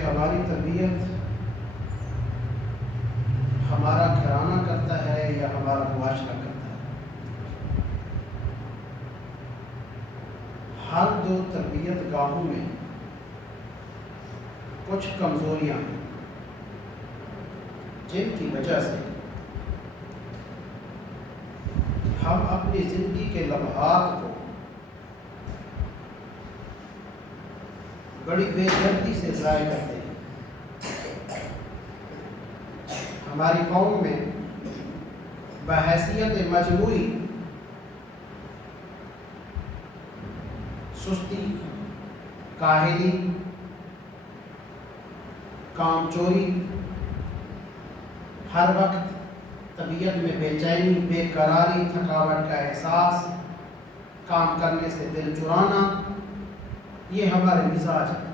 ہماری تربیت ہمارا گھرانہ کرتا ہے یا ہمارا معاشرہ کرتا ہے؟ ہر دو تربیت گاہوں میں کچھ کمزوریاں ہیں جن کی وجہ سے ہم اپنی زندگی کے لمحات کو بڑی بے دردی سے ضائع کرتے ہیں۔ ہماری قوم میں بحیثیت مجموعی سستی، کاہلی، کام چوری، ہر وقت طبیعت میں بے چینی، بے قراری، تھکاوٹ کا احساس، کام کرنے سے دل چرانا، یہ ہمارے مزاج ہے۔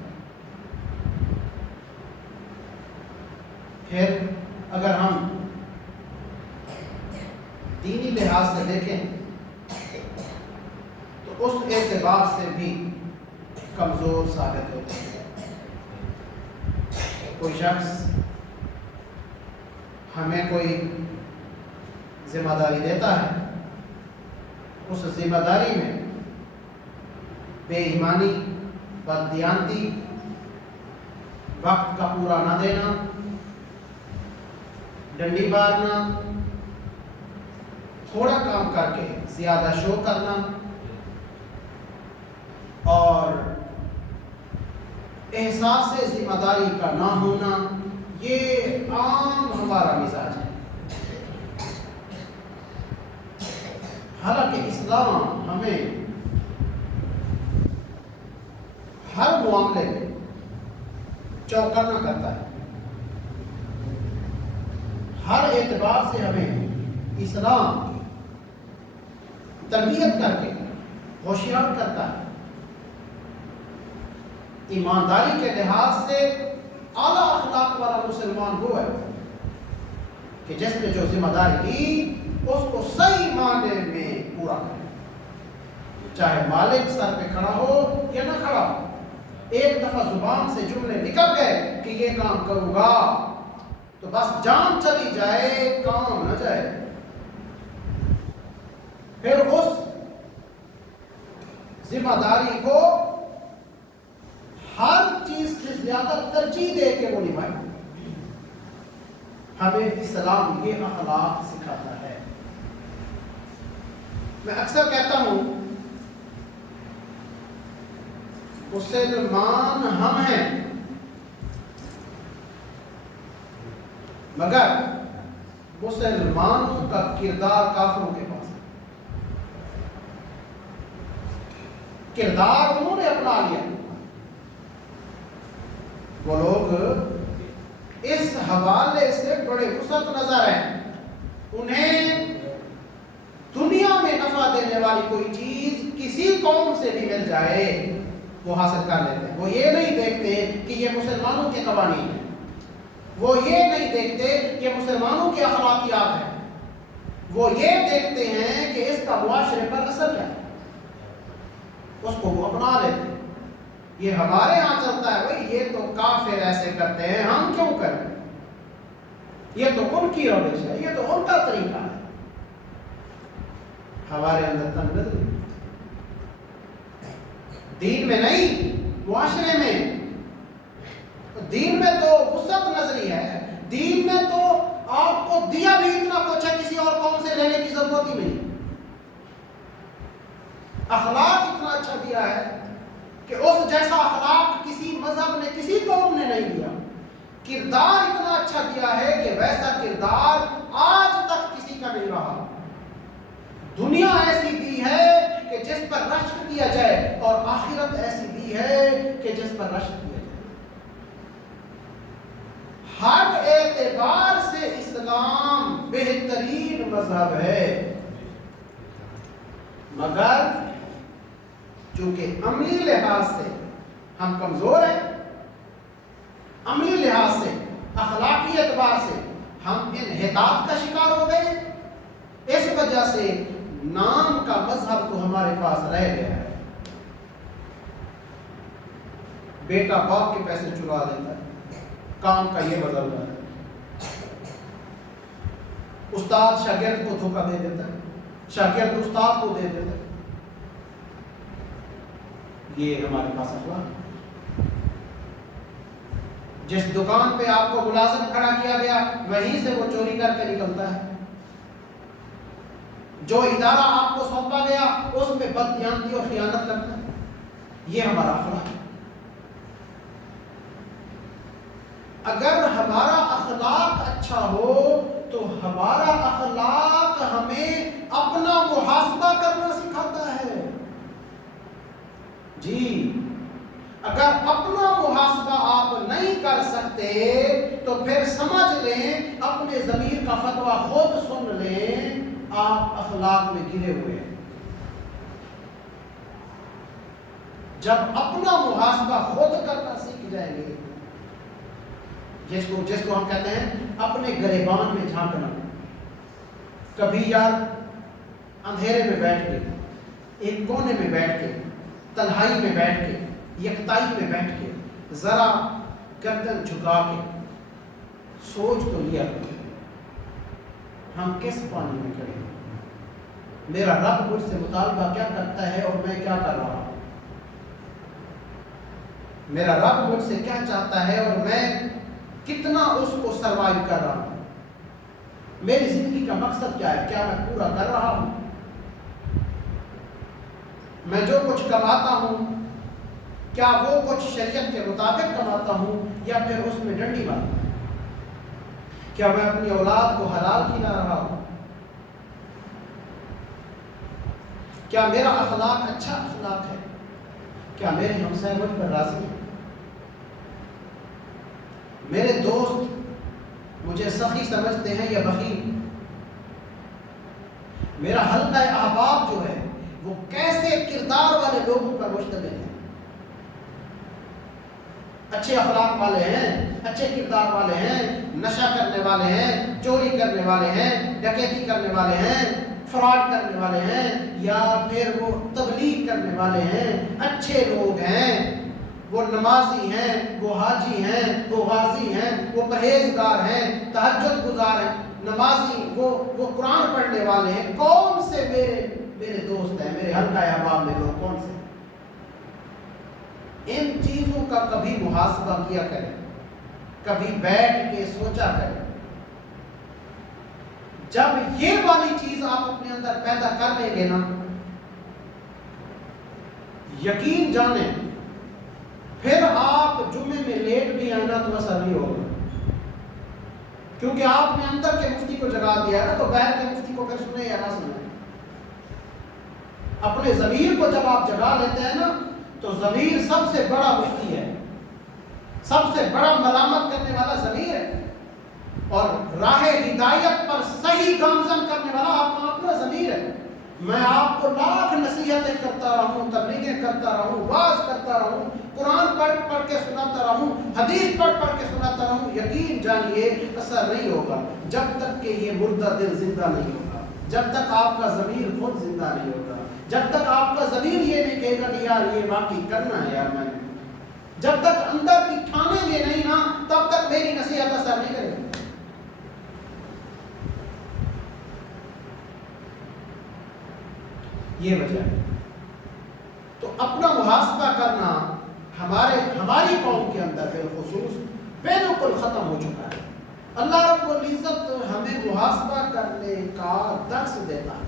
پھر اگر ہم دینی لحاظ سے دیکھیں تو اس اعتبار سے بھی کمزور ثابت ہوتے ہیں۔ کوئی شخص ہمیں کوئی ذمہ داری دیتا ہے، اس ذمہ داری میں بے ایمانی، بددیانتی، وقت کا پورا نہ دینا، ڈنڈی مارنا، تھوڑا کام کر کے زیادہ شو کرنا اور احساس ذمہ داری کا نہ ہونا، یہ عام ہمارا مزاج ہے۔ حالانکہ اسلام ہمیں ہر معاملے میں چوکنا کرتا ہے، ہر اعتبار سے ہمیں اسلام تربیت کر کے ہوشیار کرتا ہے۔ ایمانداری کے لحاظ سے اعلیٰ اخلاق والا مسلمان وہ ہے کہ جس نے جو ذمہ داری لی اس کو صحیح معنی میں پورا کرے، چاہے مالک سر پہ کھڑا ہو یا نہ کھڑا ہو۔ ایک دفعہ زبان سے جملے نکل گئے کہ یہ کام کروں گا تو بس جان چلی جائے، کام نہ جائے۔ پھر اس ذمہ داری کو ہر چیز سے زیادہ ترجیح دے کے وہ نبھائے۔ ہمیں اسلام یہ اخلاق سکھاتا ہے۔ میں اکثر کہتا ہوں مسلمان ہم ہیں مگر مسلمانوں کا کردار کافروں کے پاس ہے۔ کردار انہوں نے اپنا لیا۔ وہ لوگ اس حوالے سے بڑے وسعت نظر ہیں، انہیں دنیا میں نفع دینے والی کوئی چیز کسی قوم سے بھی مل جائے وہ حاصل کر لیتے ہیں۔ وہ یہ نہیں دیکھتے کہ یہ مسلمانوں کے قوانین ہیں، وہ یہ نہیں دیکھتے کہ مسلمانوں کی اخلاقیات ہیں، وہ یہ دیکھتے ہیں کہ اس کا معاشرے پر اثر کیا ہے، اس کو وہ اپنا لیتے ہیں۔ یہ ہمارے ہاں چلتا ہے، بھائی یہ تو کافر ایسے کرتے ہیں، ہم کیوں کریں، یہ تو ان کی روش ہے، یہ تو ان کا طریقہ ہے۔ ہمارے اندر تنگ نظری دین میں نہیں، معاشرے میں۔ دین میں تو وسعت نظری ہے، دین میں تو آپ کو دیا بھی اتنا کچھ ہے، کسی اور قوم سے لینے کی ضرورت ہی نہیں۔ اخلاق اتنا اچھا دیا ہے کہ اس جیسا اخلاق کسی مذہب نے، کسی قوم نے نہیں دیا۔ کردار اتنا اچھا دیا ہے کہ ویسا کردار آج تک کسی کا نہیں رہا۔ دنیا ایسی دی ہے کہ جس پر رشک کیا جائے، اور آخرت ایسی دی ہے کہ جس پر رشک کیا جائے۔ ہر اعتبار سے اسلام بہترین مذہب ہے، مگر چونکہ عملی لحاظ سے ہم کمزور ہیں، عملی لحاظ سے، اخلاقی اعتبار سے ہم انحطاط کا شکار ہو گئے۔ اس وجہ سے نام کا مذہب تو ہمارے پاس رہ گیا ہے۔ بیٹا باپ کے پیسے چرا لیتا ہے، کام کا یہ بدل رہا ہے. استاد شاگرد کو دھوکہ دے دیتا ہے, شاگرد استاد کو دے دیتا ہے. یہ ہمارے پاس اخلاق ہے. جس دکان پہ آپ کو ملازم کھڑا کیا گیا وہیں سے وہ چوری کر کے نکلتا ہے. جو ادارہ آپ کو سونپا گیا اس میں بددیانتی اور خیانت کرتا ہے. یہ ہمارا اخلاق ہے. اگر ہمارا اخلاق اچھا ہو تو ہمارا اخلاق ہمیں اپنا محاسبہ کرنا سکھاتا ہے. جی اگر اپنا محاسبہ آپ نہیں کر سکتے تو پھر سمجھ لیں, اپنے ضمیر کا فتویٰ خود سن لیں, آپ اخلاق میں گرے ہوئے ہیں. جب اپنا محاسبہ خود کرنا سیکھ جائیں گے, جس کو ہم کہتے ہیں اپنے گریبان میں جھانکنا. کبھی یار اندھیرے میں بیٹھ کے, ایک کونے میں بیٹھ کے, تنہائی میں بیٹھ کے, یکتائی میں بیٹھ کے, ذرا گردن جھکا کے سوچ تو لیا ہم کس پانی میں کھڑے ہیں, میرا رب مجھ سے مطالبہ کیا کرتا ہے اور میں کیا کر رہا ہوں, میرا رب مجھ سے کیا چاہتا ہے اور میں کتنا اس کو سروائیو کر رہا ہوں, میری زندگی کا مقصد کیا ہے, کیا میں پورا کر رہا ہوں, میں جو کچھ کماتا ہوں کیا وہ کچھ شریعت کے مطابق کماتا ہوں یا پھر اس میں ڈنڈی مارتا ہوں, کیا میں اپنی اولاد کو حلال کھلا رہا ہوں, کیا میرا اخلاق اچھا اخلاق ہے, کیا میرے ہمسائے مجھ پر راضی ہیں, میرے دوست مجھے سخی سمجھتے ہیں یا بخیل, میرا حلقہ احباب جو ہے وہ کیسے کردار والے لوگوں پر مشتمل ہے, اچھے اخلاق والے ہیں, اچھے کردار والے ہیں, نشہ کرنے والے ہیں, چوری کرنے والے ہیں, ڈکیتی کرنے والے ہیں, فراڈ کرنے والے ہیں, یا پھر وہ تبلیغ کرنے والے ہیں, اچھے لوگ ہیں, وہ نمازی ہیں, وہ حاجی ہیں, وہ غازی ہیں, وہ پرہیزگار ہیں, تہجد گزار ہیں, نمازی, وہ قرآن پڑھنے والے ہیں, کون سے میرے دوست ہیں, میرے حلقہ احباب میں لوگ کون سے؟ ان چیزوں کا کبھی محاسبہ کیا کریں, کبھی بیٹھ کے سوچا کریں. جب یہ والی چیز آپ اپنے اندر پیدا کر لیں گے نا, یقین جانیں پھر آپ جمعے میں لیٹ بھی آئے نا تو اثر نہیں ہوگا, کیونکہ آپ نے اندر کے مفتی کو جگا دیا ہے نا, تو باہر کے مفتی کو پھر سنیں یا نہ سنیں. اپنے ضمیر کو جب آپ جگا لیتے ہیں نا تو ضمیر سب سے بڑا مفتی ہے, سب سے بڑا ملامت کرنے والا ضمیر ہے, اور راہ ہدایت پر صحیح گامزن کرنے والا آپ کا اپنا ضمیر ہے. میں آپ کو لاکھ نصیحتیں کرتا رہا ہوں, تبلیغیں کرتا رہا ہوں, واعظ کرتا رہا ہوں, قرآن پڑھ کے سناتا رہا ہوں, حدیث پڑھ کے سناتا رہا ہوں, یقین جانیے اثر نہیں ہوگا جب تک کہ یہ مردہ دل زندہ نہیں ہوگا, جب تک آپ کا ضمیر خود زندہ نہیں ہوگا, جب تک آپ کا ضمیر یہ نہیں کہے گا کہ یار یہ واقعی کرنا ہے یار میں نے, جب تک اندر کی ٹھانیں گے نہیں نا تب تک میری نصیحت اثر نہیں کرے گی. یہ وجہ ہے. تو اپنا محاسبہ کرنا ہماری قوم کے اندر بالخصوص بالکل ختم ہو چکا ہے. اللہ رب العزت ہمیں محاسبہ کرنے کا درس دیتا ہے,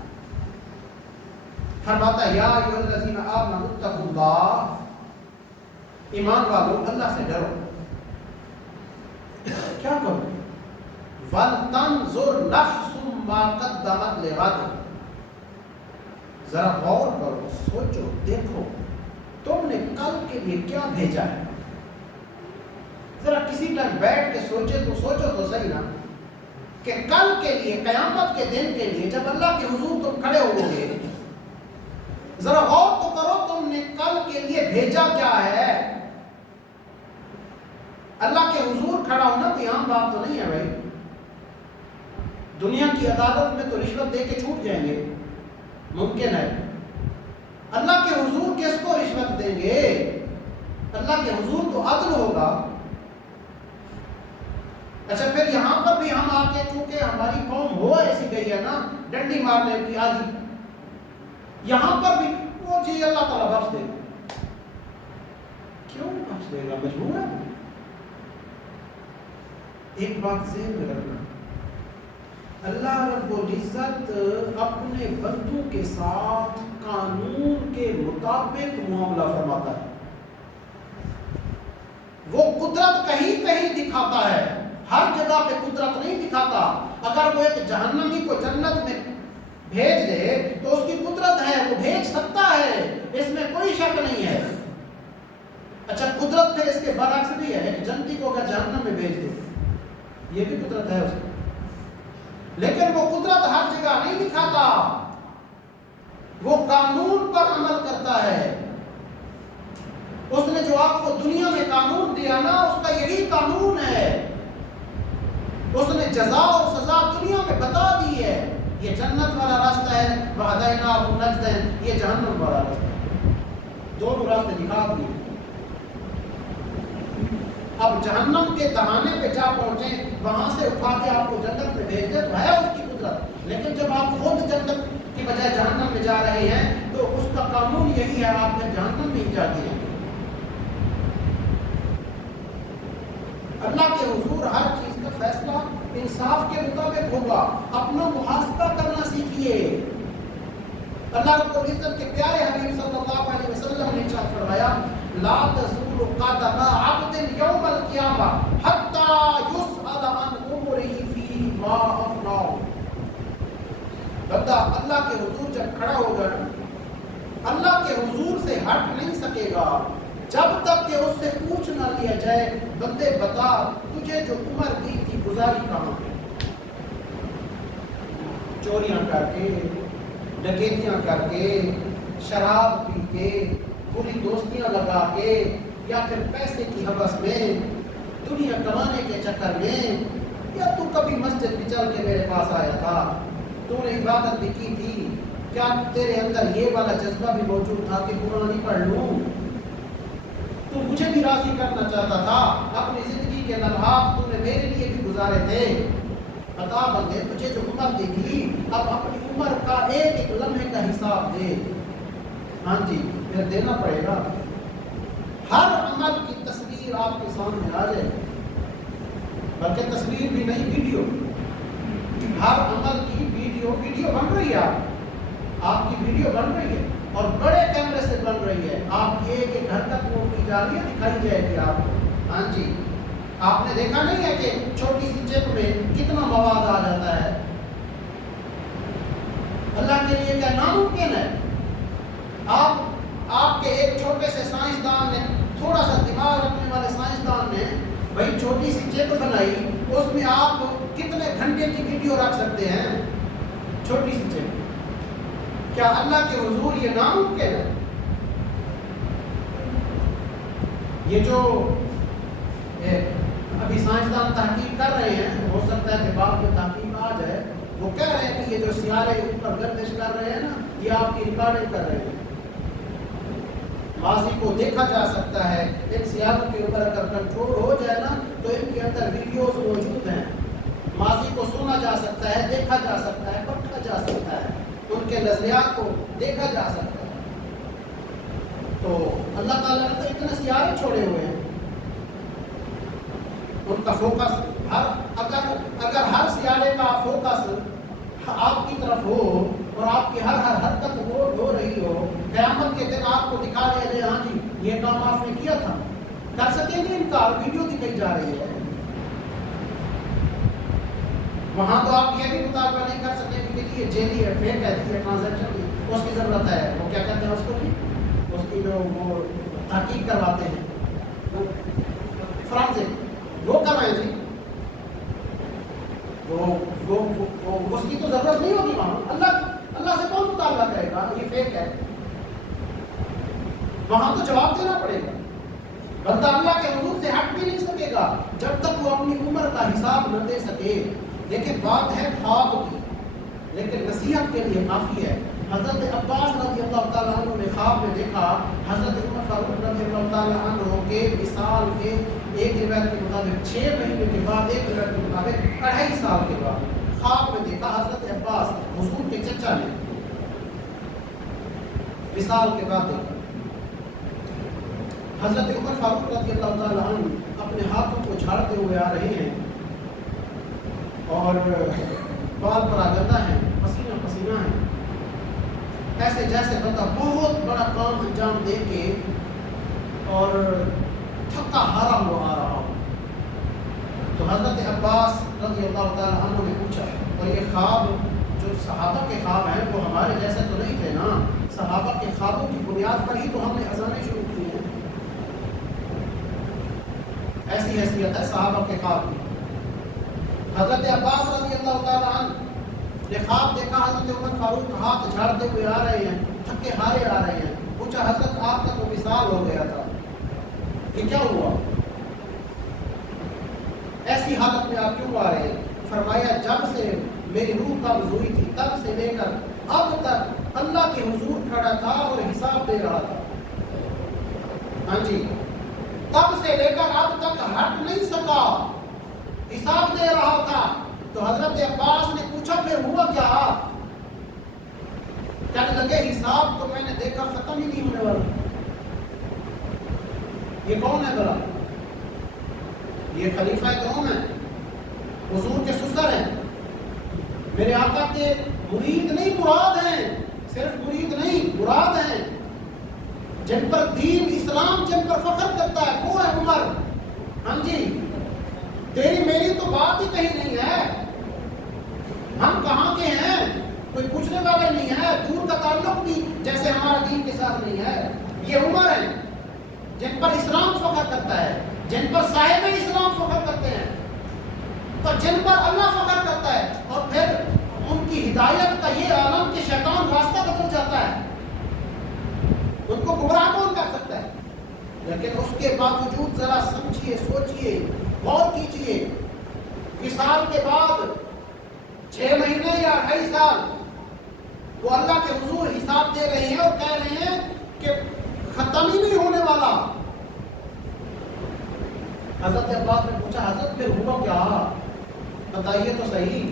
فرماتا ہے یا ایھا الذین آمنوا اتقوا اللہ, ایمان والو اللہ سے ڈرو. کیا کرو؟ وَلْتَنْظُرْ نَفْسٌ مَا قَدَّمَتْ لِغَدٍ, ذرا غور کرو, سوچو, دیکھو تم نے کل کے لیے کیا بھیجا ہے. ذرا کسی ٹائم بیٹھ کے سوچو تو صحیح نا کہ کل کے لیے, قیامت کے دن کے لیے جب اللہ کے حضور تم کھڑے ہو گے, ذرا غور تو کرو تم نے کل کے لیے بھیجا کیا ہے. اللہ کے حضور کھڑا ہونا کوئی عام بات تو نہیں ہے بھائی. دنیا کی عدالت میں تو رشوت دے کے چھوٹ جائیں گے, ممکن ہے. اللہ کے حضور کس کو رشوت دیں گے؟ اللہ کے حضور تو عدل ہوگا. اچھا پھر یہاں پر بھی ہم آ کے چونکہ ہماری قوم ہو ایسی گئی ہے نا ڈنڈی مارنے کی عادی، یہاں پر بھی وہ جی اللہ تعالیٰ بخش دے گا، کیوں بخش دے گا؟ مجبور ہے۔ ایک بات ذہن میں رکھنا، اللہ رب العزت اپنے بندوں کے ساتھ قانون کے مطابق معاملہ فرماتا ہے۔ وہ قدرت کہیں کہیں دکھاتا ہے، ہر جگہ پہ قدرت نہیں دکھاتا۔ اگر وہ ایک جہنمی کو جنت میں بھیج دے تو اس کی قدرت ہے، وہ بھیج سکتا ہے، اس میں کوئی شک نہیں ہے۔ اچھا قدرت ہے اس کے برعکس بھی ہے، ایک جنتی کو اگر جہنم میں بھیج دے یہ بھی قدرت ہے اس کی، لیکن وہ قدرت ہر جگہ نہیں دکھاتا، وہ قانون پر عمل کرتا ہے۔ اس نے جو آپ کو دنیا میں قانون دیا نا اس کا یہی قانون ہے، اس نے جزا اور سزا دنیا میں بتا دی ہے، یہ جنت والا راستہ ہے، وَهَدَيْنَاهُ النَّجْدَيْنِ، یہ جہنم والا راستہ ہے، دونوں راستے دکھا دیے۔ اب جہنم کے دہانے پہ جا پہنچے، وہاں سے اٹھا کے آپ کو جنت میں بھیج دے تو ہے اس کی قدرت، لیکن جب آپ خود جنت کی بجائے جہنم میں جا رہے ہیں تو اس کا قانون یہی ہے، آپ نے جہنم میں ہی جا دیا۔ اللہ کے حضور ہر چیز کا فیصلہ انصاف کے مطابق ہوگا، اپنا محاسبہ کرنا سیکھیے۔ اللہ رب العزت کے پیارے حبیب صلی اللہ علیہ وسلم نے ارشاد فرمایا لا تزول قدم عبد یوم القیامہ حتی یسأل عن عمره فیما افناه۔ بندہ اللہ کے حضور جب کھڑا ہوگا نا، اللہ کے حضور سے ہٹ نہیں سکے گا جب تک کہ اس سے پوچھ نہ لیا جائے بندے بتا تجھے جو عمر دی تھی گزاری کہاں پہ؟ چوریاں کر کے، ڈکیتیاں کر کے، شراب پی کے، بری دوستیاں لگا کے، یا پھر پیسے کی حوث میں، دنیا کمانے کے چکر میں، یا تو کبھی مسجد میں چل کے میرے پاس آیا تھا، تو نے عبادت بھی کی تھی، کیا تیرے اندر یہ والا جذبہ بھی موجود تھا کہ قرآن ہی پڑھ لوں؟ تو مجھے بھی راضی کرنا چاہتا تھا، اپنی زندگی کے لمحات تو نے میرے لیے بھی گزارے تھے، بتا بندے تجھے جو عمر دی تھی اب اپنی عمر کا ایک ایک لمحے کا حساب دے۔ ہاں جی پھر دینا پڑے گا، ہر عمل کی تصویر آپ کے سامنے آ جائے، بلکہ تصویر بھی نہیں ویڈیو، ہر عمل کی ویڈیو بن رہی ہے، آپ کی ویڈیو بن رہی ہے اور بڑے کیمرے سے بن رہی ہے، آپ کی ایک ایک حرکت نوٹ کی جا رہی ہے، دکھائی جائے گی آپ کو۔ ہاں جی آپ نے دیکھا نہیں ہے کہ چھوٹی سی چپ میں کتنا مواد آ جاتا ہے؟ اللہ کے لیے کیا ناممکن ہے؟ آپ کے ایک چھوٹے سے سائنسدان نے، تھوڑا سا دماغ رکھنے والے سائنسدان نے بھائی چھوٹی سی چپ بنائی، اس میں آپ کتنے گھنٹے کی ویڈیو رکھ سکتے ہیں؟ چھوٹی سی چپ، کیا اللہ کے حضور یہ ناممکن ہے؟ یہ جو ابھی سائنسدان تحقیق کر رہے ہیں، ہو سکتا ہے کہ بعد میں تحقیق آ جائے، وہ کہہ رہے ہیں کہ یہ جو سیارے اوپر گردش کر رہے ہیں نا، یہ آپ کی ریکارڈنگ کر رہے ہیں، ماضی کو دیکھا جا سکتا ہے، ان سیاروں کے اوپر اگر کنٹرول ہو جائے نا تو ان کے اندر ویڈیوز موجود ہیں، ماضی کو سنا جا سکتا ہے، دیکھا جا سکتا ہے، پرکھا جا سکتا ہے، ان کے نظریات کو دیکھا جا سکتا ہے۔ تو اللہ تعالیٰ نے تو اتنے سیارے چھوڑے ہوئے ہیں، ان کا فوکس اگر ہر سیارے کا فوکس آپ کی طرف ہو اور آپ کی ہر حرکت ہو رہی ہو، قیامت کے دن آپ کو دکھا دیا جائے ہاں جی یہ کام آپ نے کیا تھا، کر سکیں گے انکار؟ ویڈیو دکھائی جا رہی ہے، وہاں تو آپ یہ بھی مطالبہ نہیں کر سکیں گے کہ یہ جیلی ہے، فیک ہے، یہ ٹرانزیکشن کی اس کی ضرورت ہے، وہ کیا کہتے ہیں اس کو بھی، اس کی جو وہ تحقیق کرواتے ہیں فرانسک، وہ کروائیں جی، وہ اس کی تو ضرورت نہیں ہوگی وہاں، اللہ سے کون مطالبہ کرے گا یہ فیک ہے؟ وہاں تو جواب دینا پڑے گا، بندہ اللہ کے حضور سے ہٹ بھی نہیں سکے گا جب تک وہ اپنی عمر کا حساب نہ دے سکے۔ لیکن بات ہے خواب کی، لیکن نصیحت کے لیے کافی ہے۔ حضرت عباس رضی اللہ تعالیٰ عنہ نے خواب میں دیکھا حضرت عمر فاروق رضی اللہ تعالیٰ عنہ کے وصال کے ایک روایت کے مطابق 6 مہینے کے بعد، ایک روایت کے مطابق 2.5 سال کے بعد خواب میں دیکھا حضرت عباس حضور کے چچا نے، وصال کے بعد دیکھا۔ حضرت عمر فاروق رضی اللہ تعالیٰ عنہ اپنے ہاتھوں کو جھاڑتے ہوئے آ رہے ہیں اور بال پراگندہ ہیں، پسینہ پسینہ ہیں، ایسے جیسے بندہ بہت بڑا کام انجام دے کے اور تھکا ہارا ہوا آ رہا ہو۔ تو حضرت عباس رضی اللہ تعالیٰ عنہ نے پوچھا، اور یہ خواب جو صحابہ کے خواب ہیں وہ ہمارے جیسے تو نہیں تھے نا، صحابہ کے خوابوں کی بنیاد پر ہی تو ہم نے اذانیں شروع کی ہیں، ایسی حیثیت ہے صحابہ کے خواب کی۔ حضرت عباس رضی اللہ تعالیٰ عنہ نے خواب دیکھا، حضرت عمر فاروق ہاتھ جھاڑتے ہوئے آ رہے ہیں، تھکے ہارے آ رہے ہیں۔ پوچھا حضرت آپ کا تو وصال ہو گیا تھا، یہ کیا ہوا؟ ایسی حالت میں آپ کیوں آ رہے ہیں؟ فرمایا جب سے میری روح قبض ہوئی تھی تب سے لے کر اب تک اللہ کے حضور کھڑا تھا اور حساب دے رہا تھا۔ ہاں جی، تب سے لے کر اب تک ہٹ نہیں سکا، حساب دے رہا تھا۔ تو حضرت عباس نے پوچھا پھر ہوا کیا؟ کہنے لگے حساب تو میں نے دیکھا ختم ہی نہیں ہونے والا۔ یہ کون ہے بھلا؟ یہ خلیفہ دوم ہے، حضور کے سسر ہیں، میرے آقا کے مرید نہیں مراد ہیں، صرف مرید نہیں مراد ہیں، جن پر دین اسلام جن پر فخر کرتا ہے وہ ہے عمر۔ ہاں جی، تیری میری تو بات ہی کہیں نہیں ہے، ہم کہاں کے ہیں کوئی پوچھنے والے نہیں ہے، دور کا تعلق بھی جیسے ہمارا دین کے ساتھ نہیں ہے۔ یہ عمر ہے جن پر اسلام فخر کرتا ہے، جن پر صاحب اسلام فخر کرتے ہیں، اور جن پر اللہ فخر کرتا ہے، اور پھر ان کی ہدایت کا یہ عالم کہ شیطان راستہ بدل جاتا ہے، ان کو گمراہ کون کر سکتا ہے؟ لیکن اس کے باوجود ذرا سمجھیے، سوچئے، غور کیجئے، وصال کے بعد 6 مہینے یا 2.5 سال وہ اللہ کے حضور حساب دے رہے ہیں اور کہہ رہے ہیں کہ ختم ہی نہیں ہونے والا۔ حضرت عباس نے پوچھا حضرت پھر ہوا کیا؟ بتائیے تو صحیح،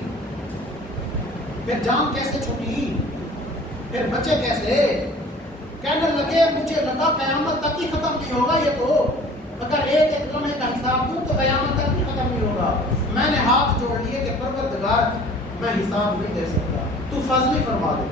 پھر جان کیسے چھوٹی، پھر بچے کیسے؟ کہنے لگے مجھے لگا قیامت تک ہی ختم نہیں ہوگا، یہ تو اگر ایک ایک لمحے کا حساب دوں تو قیامت تک ہی ختم نہیں ہوگا۔ میں نے ہاتھ جوڑ لیے کہ پروردگار میں حساب نہیں دے سکتا، تو فضل ہی فرما دے،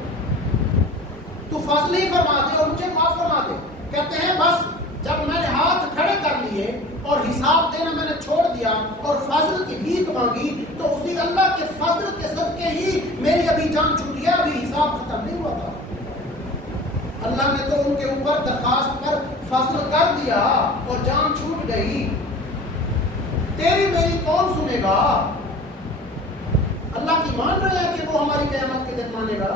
تو فضل ہی فرما دے اور مجھے معاف فرما دے۔ کہتے ہیں بس جب میں نے ہاتھ کھڑے کر لیے اور حساب دینا میں نے چھوڑ دیا اور فضل کی بھیک مانگی تو اسی اللہ کے فضل کے صدقے ہی میری ابھی جان چھوٹی ہے، ابھی حساب ختم نہیں ہوا تھا۔ اللہ نے تو ان کے اوپر درخواست پر فضل کر دیا اور جان چھوٹ گئی۔ تیری میری کون سنے گا؟ اللہ کی مان رہے ہیں کہ وہ ہماری قیامت کے دن مانے گا؟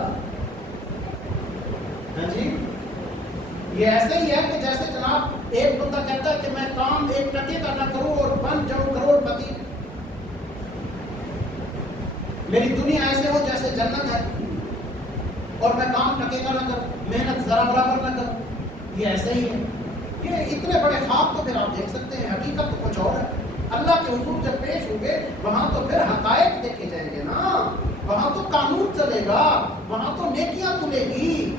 ہاں جی، یہ ایسے ہی ہے کہ جیسے جناب ایک بندہ کہتا ہے کہ میں کام 1 ٹکے کا نہ کروں اور بن جاؤں کروڑ پتی، میری دنیا ایسے ہو جیسے جنت ہے اور میں کام ٹکے کا نہ کروں، محنت ذرا برابر نہ کروں، یہ ایسے ہی ہے۔ یہ اتنے بڑے خواب تو پھر آپ دیکھ سکتے ہیں، حقیقت تو کچھ اور ہے۔ اللہ کے حضور جب پیش ہوں گے وہاں تو پھر حقائق دیکھے جائیں گے نا، وہاں تو قانون چلے گا، وہاں تو نیکیاں تلے گی،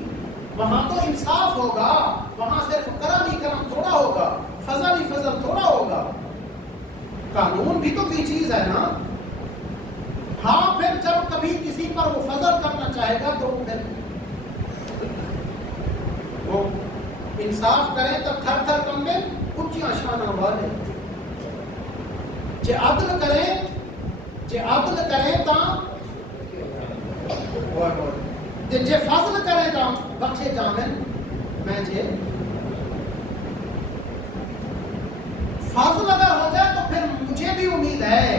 وہاں تو انصاف ہوگا، وہاں صرف کرم ہی کرم تھوڑا ہوگا، فضل ہی فضل تھوڑا ہوگا، قانون بھی تو کوئی چیز ہے نا۔ ہاں پھر جب کبھی کسی پر وہ فضل کرنا چاہے گا تو پھر وہ انصاف کریں تو تھر تھر کمبے اونچیاں شانہ والے، جے عدل کریں تاں جے فضل کریں تاں بخشے جامن میں جے فضل اگر ہو جائے تو پھر مجھے بھی امید ہے،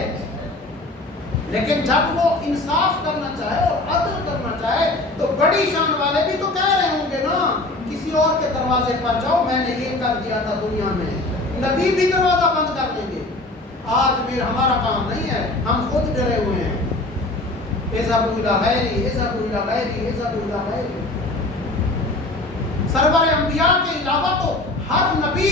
لیکن جب وہ انصاف کرنا چاہے اور عدل کرنا چاہے تو بڑی شان والے بھی تو کہہ رہے ہوں گے نا کسی اور کے دروازے پر جاؤ، میں نے یہ کر دیا تھا دنیا میں، نبی بھی دروازہ بند کر دیں گے۔ آج ہمارا کام نہیں ہے، ہم خود ڈرے ہوئے ہیں، اذهبوا الى غیری اذهبوا الى غیری اذهبوا الى غیری۔ سرور انبیاء کے علاوہ تو ہر نبی